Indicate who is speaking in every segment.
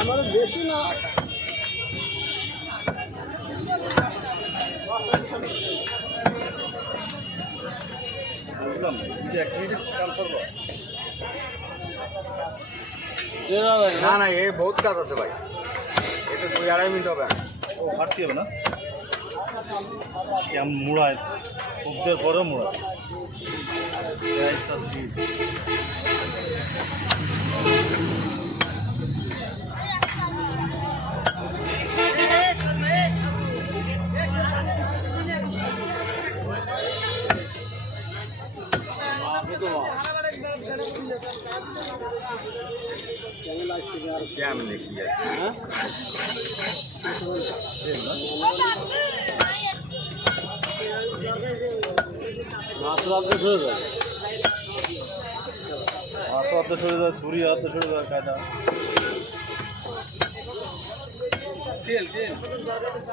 Speaker 1: আমাদের বেশি না।
Speaker 2: না না এ বহুত কাজ আছে ভাই। এটা দুই আড়াই মিনিট হবে।
Speaker 3: ও ফাটতে হবে না? কেমন মুড়ায় উদ্দের পরে মুড়ায়।
Speaker 2: কেমন দেখি
Speaker 1: মাছ রাখতে শুরু যায়
Speaker 3: মাছও হাতে সরে যায় ছুরি হাতে সরে যায় কায়দা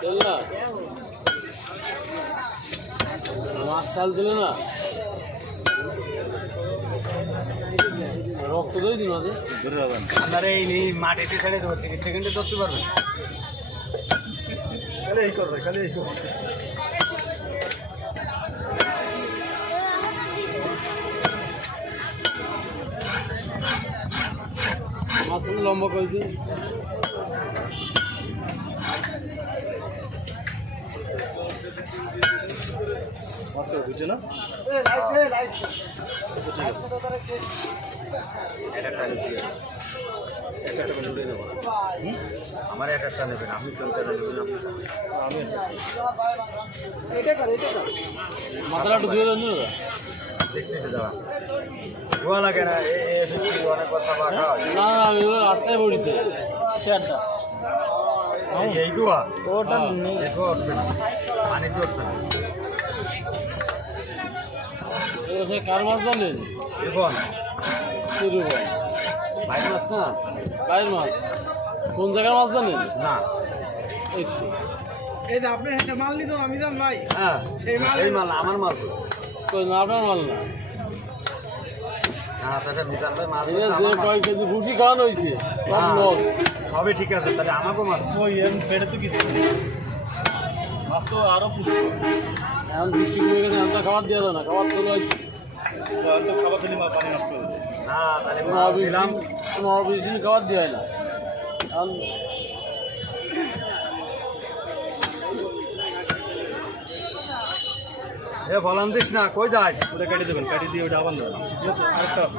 Speaker 1: তেল না মাছ তাল দিলে না? রক্ত দই দিন
Speaker 3: যাবেন
Speaker 2: আপনারা এই এই মাটিতে ছেড়ে দেবো তিরিশ সেকেন্ডে ধরতে পারবেন
Speaker 3: খালি এই করবে খালি এই করবে
Speaker 1: মাছ লম্বা করে
Speaker 3: করে বুঝছে না
Speaker 2: আমার এক একটা নেবেন আপনি কোনটা নেবেন
Speaker 3: আমি
Speaker 1: মাথাটা ধুয়ে দেন না দাদা?
Speaker 2: দেখতেছে যাওয়া ধোয়া লাগে না এ এ অনেক কথা বা
Speaker 1: না রাস্তায় পড়িছে চারটা
Speaker 2: এই- এই দোয়া।
Speaker 1: ওটা
Speaker 2: এই দোয়া উঠবে না। পানি তো উঠবে না।
Speaker 1: কার মাছ জানেন? শুরু
Speaker 2: বাইক মাছ। না?
Speaker 1: বাইর মাছ? কোন জায়গার মাছ জানেন?
Speaker 2: না।
Speaker 1: এই তো।
Speaker 4: এই যে আপনি একটা মাল নিত আমি জান ভাই।
Speaker 2: হ্যাঁ
Speaker 4: এই মাল-
Speaker 2: এই মাল আমার মাল
Speaker 1: কই না আপনার মাল না?
Speaker 2: না তাহলে মিজান ভাই
Speaker 1: এই যে কয়েক কেজি ভুসি খাওয়ানো হয়েছে সব
Speaker 2: হ্যাঁ,
Speaker 1: লস
Speaker 2: সবই ঠিক আছে তাহলে আমাকেও মাছ
Speaker 3: ওই পেটে তো কিছু মাছ তো আরও
Speaker 1: এখন বৃষ্টি কমে গেছে আমরা খাবার দিয়ে দেয় না খাবার তোলা হয়েছে
Speaker 3: হয়তো খাবার দিলে পানি নষ্ট হবে
Speaker 2: না তাহলে
Speaker 1: কোনো
Speaker 2: মাছ
Speaker 1: অফিস
Speaker 2: দিলাম।
Speaker 1: কোনো অফিস দিন খাবার দেওয়া হয় না। এখন
Speaker 2: এ বলান দিস না কই যাস?
Speaker 3: ওটা কাটিয়ে দেবেন কাটিয়ে দিয়ে ওটা আবার দেবেন আরেকটা আছে।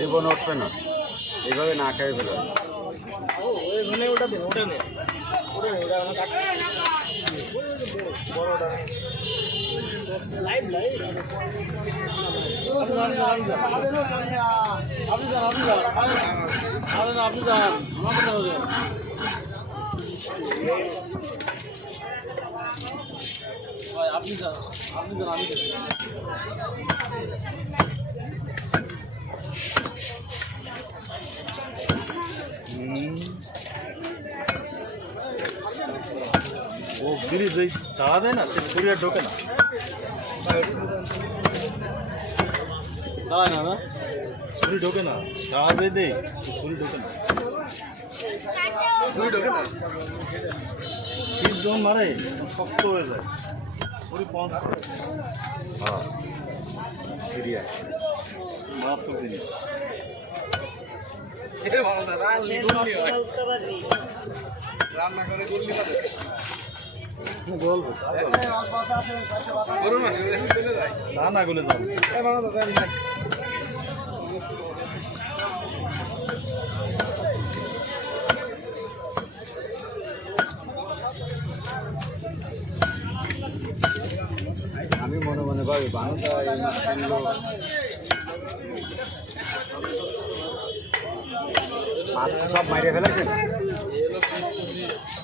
Speaker 2: জীবন উঠবে না এইভাবে না খাই ফেলে
Speaker 1: আপনি যান, আপনি যান। আপনি যান আপনি যান আরে না আপনি যান আমার কথা বলেন ভাই, আপনি যান আপনি যান আমি দেখি
Speaker 3: ও ব্রিজ ওই তাড়া দেয় না সে ছুরি ঢোকে না।
Speaker 1: দাঁড়ায় না না?
Speaker 3: ছুরি ঢোকে না তাড়া দিয়ে দেয় ছুরি ঢোকে না। শীত যখন মারে শক্ত হয়ে যায়। ছুরি পঞ্চ
Speaker 2: হ্যাঁ।
Speaker 3: মারাত্মক জিনিস।
Speaker 4: হয় রান্না করে গুল্লি যায়
Speaker 3: না না গুলে যাব
Speaker 4: আমি
Speaker 2: মনে মনে ভাবি বাংলা মাছটা সব মাইরে ফেলেছেন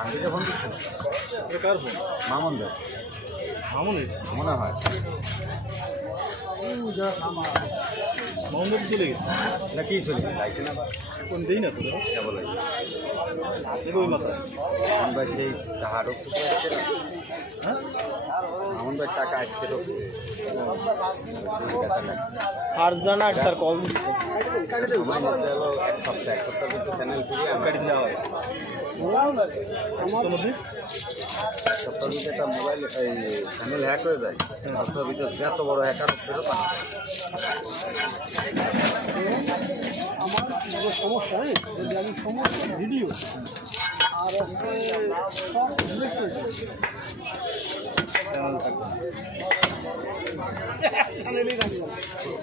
Speaker 2: কান্দিতে ফোন দিচ্ছে?
Speaker 3: কার ফোন?
Speaker 2: মামুন ভাই
Speaker 3: মামুনি
Speaker 2: মনে হয়।
Speaker 3: মোহাম্মদ চলে গেছে।
Speaker 2: না কি চলি লাইছে না
Speaker 3: ফোন দেই না তো
Speaker 2: কেবল লাইছে
Speaker 3: দেবে ওই মাথায়
Speaker 2: মামুন ভাই সেই টাকা ঢুকছে তো আজকে না?
Speaker 3: হ্যাঁ?
Speaker 2: মামুন ভাই টাকা নাই।
Speaker 4: ফারজানা আক্তার কল
Speaker 2: একটা মোবাইল এই চ্যানেল হ্যাক হয়ে যায় সপ্তাহের ভিতরে এত বড় হ্যাকার
Speaker 1: আমার সমস্যা যদি সমস্ত ভিডিও আর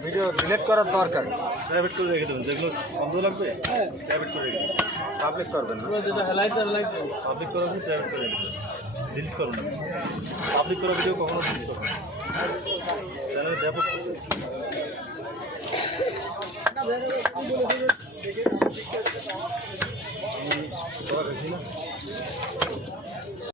Speaker 2: ভিডিও ডিলিট করার দরকার।
Speaker 3: প্রাইভেট করে রেখে দেবেন যেগুলো বন্ধ লাগবে প্রাইভেট করে রেখে দেবেন।
Speaker 2: পাবলিক করবেন
Speaker 3: পাবলিক করা ভিডিও প্রাইভেট করে রেখে দেবেন। ডিলিট করবেন পাবলিক করা ভিডিও কখনো ডিলিট করবেন চ্যানেল ব্যাপক